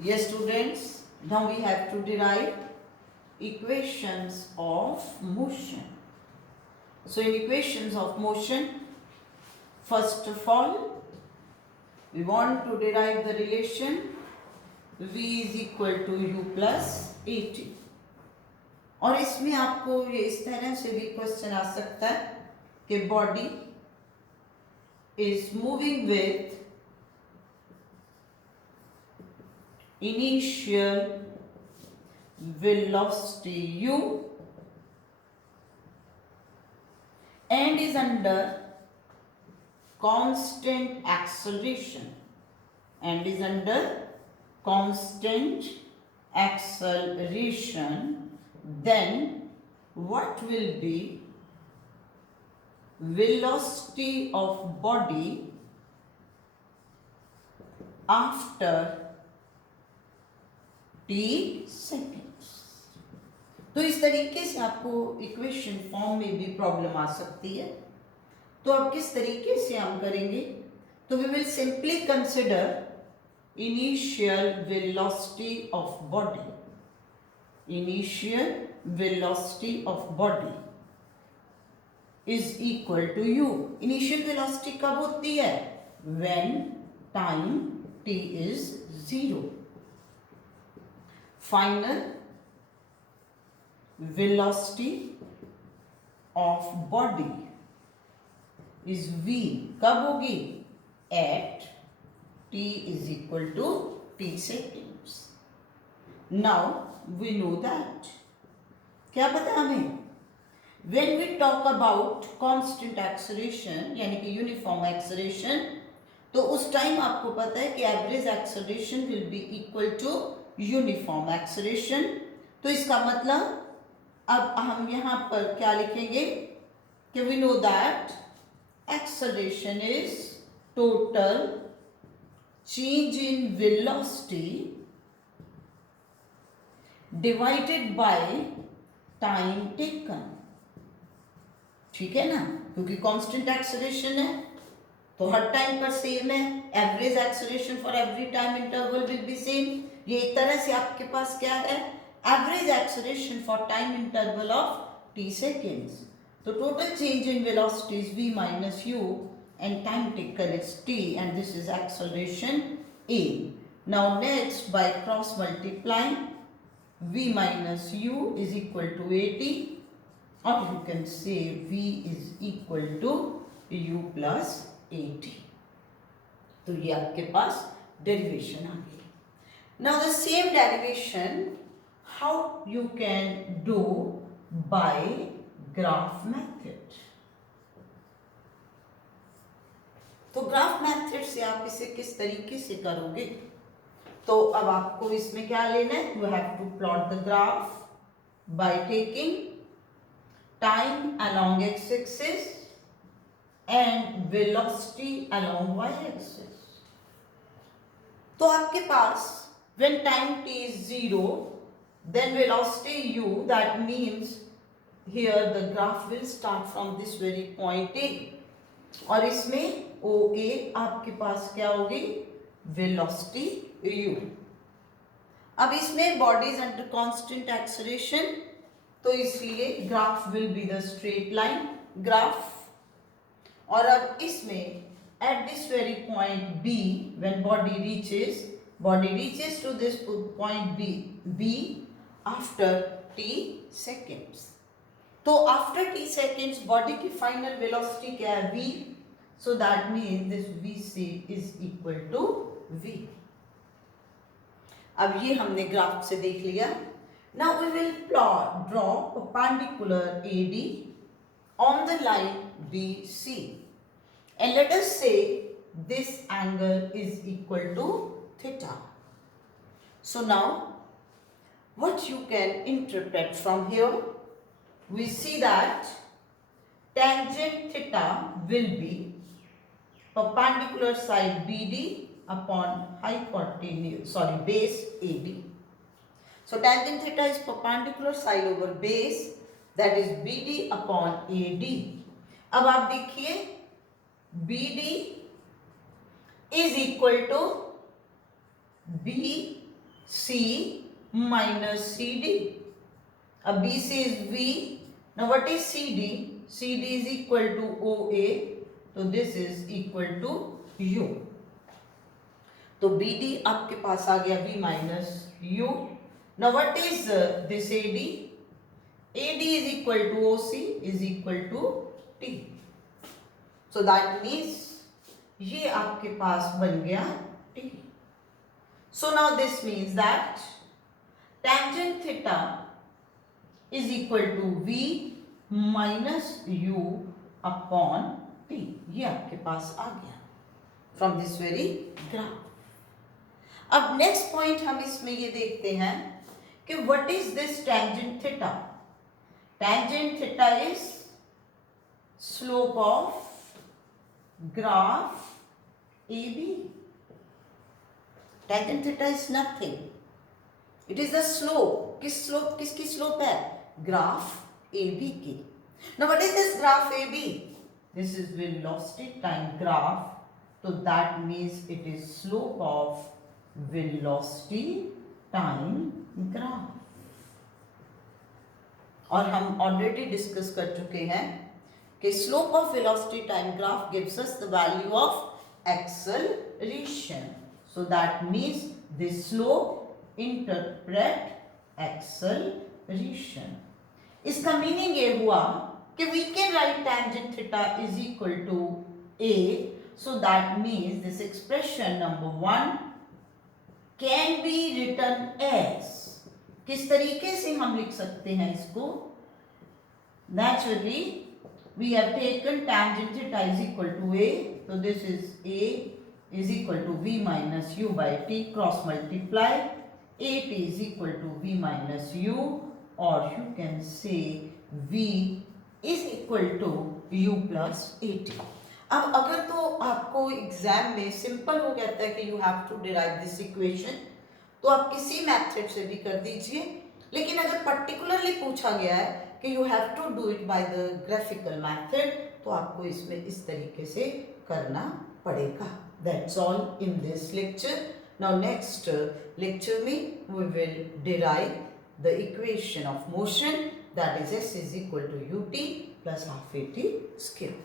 Yes, students, now we have to derive equations of motion. So, in equations of motion, first of all, we want to derive the relation v is equal to u plus at. और इसमें आपको ये इस तरह से भी क्वेश्चन आ सकता है कि body is moving with initial velocity u and is under constant acceleration then what will be velocity of body after t seconds. तो इस तरीके से आपको इक्वेशन फॉर्म में भी प्रॉब्लम आ सकती है. तो अब किस तरीके से हम करेंगे? तो we will simply consider initial velocity of body. Initial velocity of body is equal to u. Initial velocity कब होती है? When time t is 0. Final velocity of body is v. कब होगी? At t is equal to t seconds. Now we know that. क्या पता हमें? When we talk about constant acceleration यानी कि uniform acceleration, तो उस टाइम आपको पता है कि average acceleration will be equal to uniform acceleration. तो इसका मतलब अब हम यहां पर क्या लिखेंगे कि we know that acceleration is total change in velocity divided by time taken. ठीक है ना, क्योंकि कांस्टेंट एक्सेलरेशन है तो हर टाइम पर सेम है. Average acceleration for every time interval will be same. ये एक तरह से आपके पास क्या है? Average acceleration for time interval of t seconds. तो total change in velocity is v minus u and time taken is t and this is acceleration a. Now next, by cross multiplying, v minus u is equal to at, or you can say v is equal to u plus at. तो ये आपके पास डेरिवेशन आ गई. Now the same derivation how you can do by graph method. तो graph method से आप इसे किस तरीके से करोगे? तो अब आपको इसमें क्या लेना है? You have to plot the graph by taking time along X axis and velocity along Y axis. तो आपके पास when time t is 0, then velocity u, that means here the graph will start from this very point A. और इसमें OA आपके पास क्या होगी? velocity u. अब इसमें body is under constant acceleration, तो इसलिए graph will be the straight line graph. और अब इसमें at this very point B, when body reaches to this point B after t seconds. तो after t seconds body की final velocity क्या है? v. So that means this vc is equal to v. अब ये हमने ग्राफ से देख लिया. Now we will draw perpendicular AD on the line BC and let us say this angle is equal to theta. So now what you can interpret from here, we see that tangent theta will be perpendicular side BD upon base AB. So tangent theta is perpendicular side over base, that is BD upon AD. अब आप देखिए BD is equal to B C minus CD. BC is V. Now what is CD? CD is equal to OA. So this is equal to U. तो BD आपके पास आ गया V minus U. Now what is this AD? AD is equal to OC is equal to T. So that means ये आपके पास बन गया T. So now this means that tangent theta is equal to V minus U upon T. ये आपके पास आ गया from this very graph. अब next point हम इसमें ये देखते हैं कि what is this tangent theta. Tangent theta is slope of graph AB. Tangent theta is nothing, it is the slope. किसकी स्लोप है? ग्राफ AB की. Now what is this graph AB? This is velocity time graph. So that means it is slope of velocity time graph. और हम already discuss कर चुके हैं कि slope of velocity time graph gives us the value of acceleration. So that means this slope interpret acceleration. इसका मीनिंग ये हुआ कि we can write tangent theta is equal to A. So that means this expression number 1 can be written as, किस तरीके से हम लिख सकते हैं इसको? Naturally we have taken tangent theta is equal to A. So this is A is equal to V minus U by T, cross multiply. AT is equal to V minus U, or you can say V is equal to U plus AT. अब अगर तो आपको एग्जाम में सिंपल हो कहता है कि you have to derive this equation, तो आप किसी मेथड से भी कर दीजिए. लेकिन अगर पर्टिकुलरली पूछा गया है कि you have to do it by the graphical method, तो आपको इसमें इस तरीके से करना पड़ेगा. That's all in this lecture. Now next lecture में we will derive the equation of motion, that is S is equal to ut plus half at square.